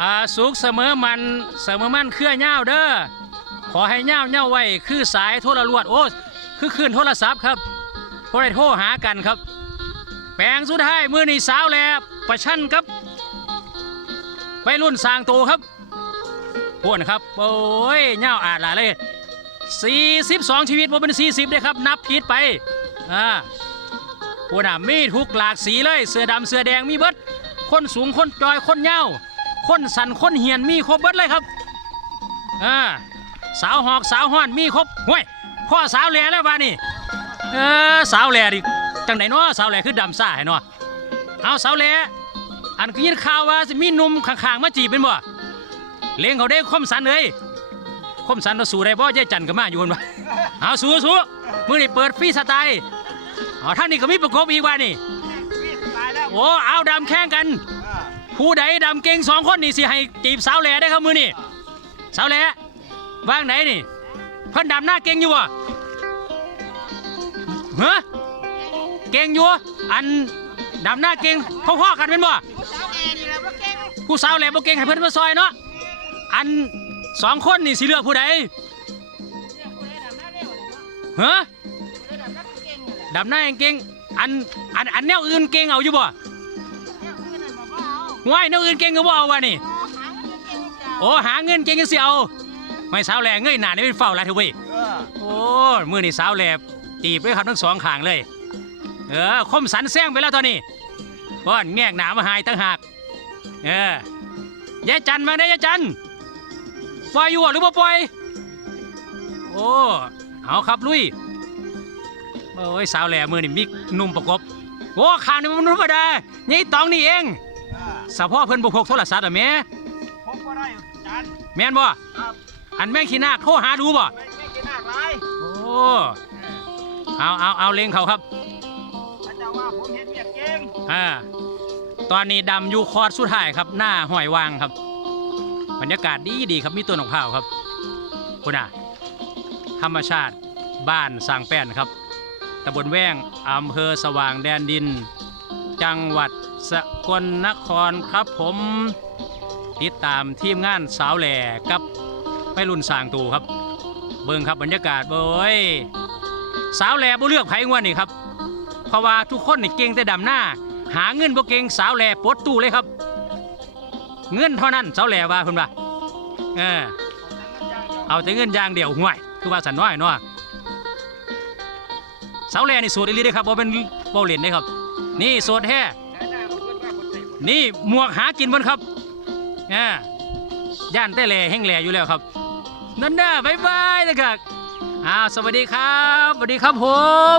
อ่าสุขเสมอมันเสมอมันเครื่อเง่าวเด้อขอให้เง่าวเง่าไว้คือสายโทรลวดโอ้คือคืนโทรศัพท์ครับพอได้โทรหากันครับ แปลงสุดท้ายมือนี่สาวแลประชันครับไปรุ่นสางโตครับพวกนะครับ โอ้ยเง่าวอาดหลายเลย42 ชีวิตว่าเป็น 40เลยครับ นับผิดไป อ่าพวกน่ะมีทุกหลากสีเลย เสื้อดำเสื้อแดงมีเบิด คนสูงคนจอยคนเงาวคนสันคนเหียนมีครบเบิดเลยครับอ่าสาวหอกสาวห้อนมีครบห้วยพ่อสาวแหล่แล้วบ้านี่เออสาวแหล่ดิจังไหนเนาะสาวแหล่คือดำซ่าให้เนาะเอาสาวแหล่อันคือยินข่าวว่าสิมีหนุ่มข้างๆมาจีบเป็นบ่เลี้ยงเขาได้คมสันเลยคมสันเราสู้ได้บ่ยายจันก็มาอยู่คนบ่เอาสู้สู้มือนี่เปิดฟรีสไตล์เอท่านนี่ก็มีประกบอีกว่านี่ โอ้เอาดำแข่งกันผู้ใดดำเก่งสองคนนี่สิให้จีบสาวแหล่ได้ครับมือนี่สาวแหล่ว่างไหนนี่เพิ่นดำหน้าเก่งอยู่วะเฮ้เก่งอยู่อันดำหน้าเก่งพ่อๆกันเป็นบ่ผู้สาวแหละว่าเก่งผู้สาวแหล่บ่เก่งให้เพิ่นมาซอยเนาะอันสองคนนี่สิเลือกผู้ใดเนี่ยผู้ใดดำหน้าเร็วเลยเนาะเฮ้ผู้ใดำหน้าเก่งเลยแหละดำหน้าเก่งอันอันอันแนวอื่นเก่งเอาอยู่บ่ บอกว่าเอาห้วยแนวอื่นเก่งก็บ่เอาวะนี่อ๋อหาเงินเก่งจ้าโอ้หาเงินเก่งจังสิเอาไม่สาวแหล่เงยหน้านี่เป็นเฝ้าแล้วเถอะเว้ยเออโอ้มือนี่สาวแหลบตีบเลยครับทั้งสองข้างเลย เออคมสันแซงไปแล้วตอนนี้ป้อนแงกหนามาหายตั้งหากเออยายจันมาได้ยายจันปล่อยอยู่บ่หรือบ่ปล่อย โอ้เอาครับลุยโอ้ยสาวแหลมือนี่มิกหนุ่มประกบโอ้ข้างนี่มันธรรมดานี่ตองนี่เองเออ สะพ่อเพิ่นบ่พกโทรศัพท์อะแม่ผมก็ได้จานแม่นบ่ครับอันแม่งขี้นาคโทรหาดูบ่ไม่ไม่กินหนักไรโอ้เอาเอาเอาเล็งเขาครับพระเจ้าว่าผมเห็นเมียเก่งอ่าตอนนี้ดำอยู่คอร์ดสุดท้ายครับ หน้าห้อยวางครับ บรรยากาศดีดีครับมีต้นของข้าวครับคุณอะธรรมชาติบ้านสร้างแป้นครับตำบลแว้งอำเภอสว่างแดนดิน จังหวัด สกลนครครับผมติดตามทีมงานสาวแหล่กับไม่รุ่นสางตูครับ เบิ่งครับบรรยากาศเบ้ยสาวแหล่บ่เลือกไผงวนนี่ครับ เพราะว่าทุกคนนี่เก่งแต่ดำหน้า หาเงินบ่เก่งสาวแหล่ปดตู้เลยครับ เงินเท่านั้นสาวแหล่ว่าเพิ่นว่าเออเอาแต่เงินอย่างเดียวห่วยคือว่าสันน้อยเนาะสาวแหล่นี่โสดอีหลีเด้อครับบ่เป็นบ่เล่นเด้อครับ นี่โสดแท้ นี่หมวกหากินบนครับเออย่านแต่แหล่แห้งแหล่อยู่แล้วครับนั่นน่ะบ๊ายบายนะครับอ้าวสวัสดีครับสวัสดีครับผม